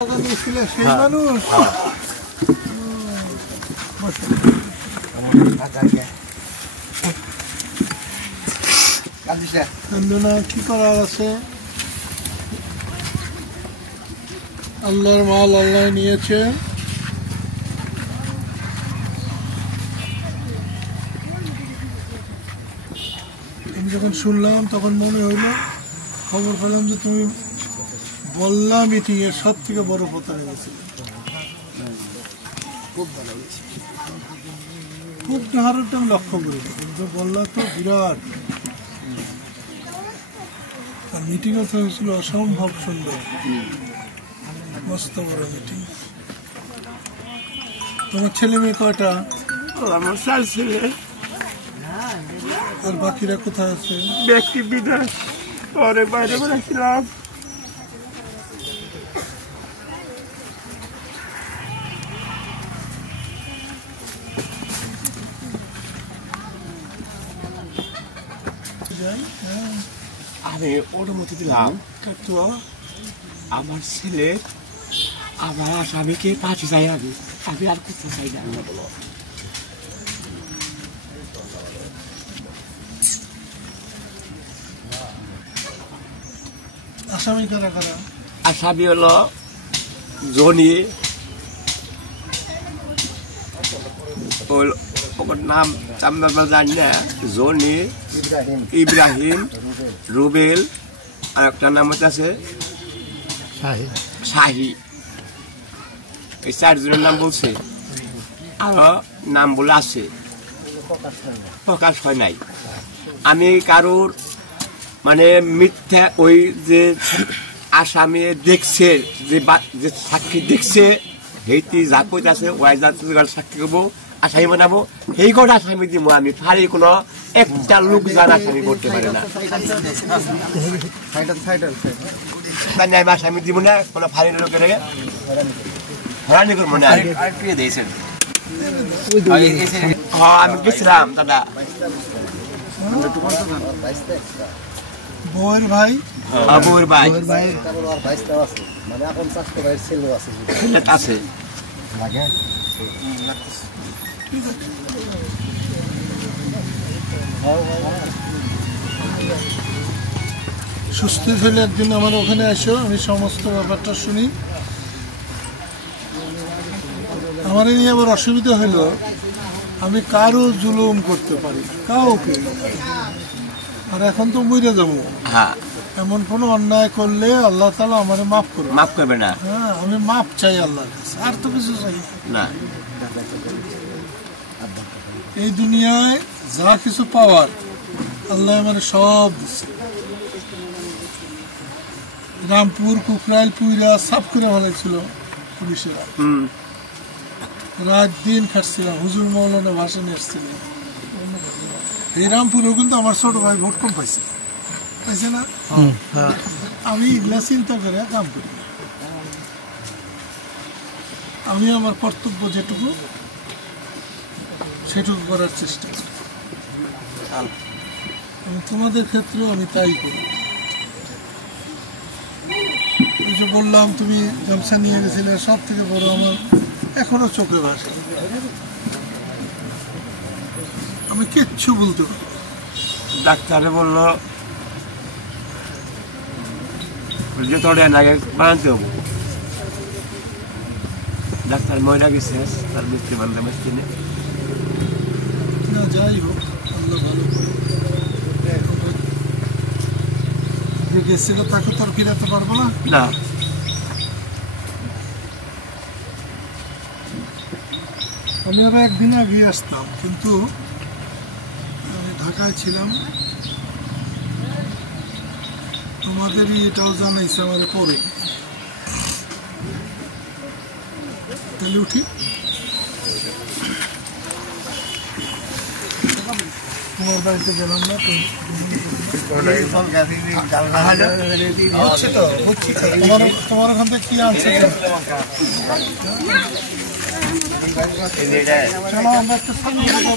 সেই মানুষ কি করার আছে? আল্লাহর মাল আল্লাহ নিয়েছে। আমি যখন শুনলাম তখন মনে হইল, খবর পেলাম যে তুমি বল্লা মিটিং এর সব থেকে বড় প্রতারে গেছিল। খুব হারটা আমি লক্ষ্য করেছি, কিন্তু বল্লা তো বিরাট, আর মিটিংও তো হয়েছিল অসম্ভব সুন্দর, মস্ত বড় মিটিং। তোমার ছেলে মেয়ে কয়টা? আমার 4 ছেলে। আর বাকিরা কোথায় আছে? ব্যক্তি বিদেশ, পরে বাইরে বেড়াচ্ছিলাম। আমি ওর মধ্যে দিলাম কিন্তু আমার ছেলে আমার আসামিকে পাঁচি চাই। আমি আর কিছু চাই না। আসামি কারা কারা? আসামি হলো জনি, ওর নাম আমরা জানি না, জনি, ইব্রাহিম, রুবেল, আর একটা নাম আছে শাহি। এই 4 জনের নাম বলছে, আরো নাম বলে আছে, প্রকাশ হয় নাই। আমি কারোর মানে মিথ্যা, ওই যে আসামি দেখছে, যে সাক্ষী দেখছে, সেইটি যা কইতে আছে ওই সাক্ষী করবো, আসামি বানাবো, সেই ঘর আসামি দিব। আমি ফারি কোনো একটা লোক যান আসামি করতে পারে না, আমি আসামি দিব না। কোনো ফারি লোকের হরানি করবো না। আমি গেছিলাম দাদা, বউয়ের ভাই, বউয়ের ভাই আছে। সুস্থ হলে একদিন আমার ওখানে আসো, আমি সমস্ত ব্যাপারটা শুনি। আমার এই নিয়ে আবার অসুবিধা হইল, আমি কারো জুলুম করতে পারি না, কাউকে। আর এখন তো মরে যাবো, এমন কোন অন্যায় করলে আল্লাহ তাআলা আমারে মাফ করবে না। হ্যাঁ, আমি মাফ চাই আল্লাহর কাছে, আর তো কিছু চাই না। এই দুনিয়ায় যা কিছু পাওয়ার আল্লাহ আমার সব দিচ্ছে। রামপুর, কুকরাইল, পুইরা সাফ করে ফেলাইছিল পুলিশেরা, রাত দিন খাটছিলাম। হুজুর মৌলানা ভাষণে এসেছিলেন। এই রামপুরেও কিন্তু আমার ছোট ভাই ভোট কম পাইছে না। আমি এগুলা চিন্তা করে কাম করি। আমি আমার কর্তব্য যেটুকু সেটুকু করার চেষ্টা করি। তোমাদের ক্ষেত্রেও আমি তাই করি। ওই যে বললাম তুমি গামছা নিয়ে গেছিলে, সব থেকে বড় আমার এখনো চোখে ভাসে। আমি কিচ্ছু বলতে পারি। ডাক্তারে বললো যে তোর আগে বানাতে হবো। ডাক্তার ময়না গেছে, তার মৃত্যু বান্ধব মেশিনে। না, যাই হোক, আল্লাহ ভালো করে। যে গেছিল তাকে তো আর ফিরাতে পারবো না। না, আমি আরো একদিন আগে আসতাম, কিন্তু আমি ঢাকায় ছিলাম। তোমাদেরই এটাও জানাইছে আমার পরে। তাহলে উঠি। তোমার বাড়িতে গেলাম না তো, তোমার ওখান থেকে কি আনছে? চলো আমরা একটু সামনে যাবো।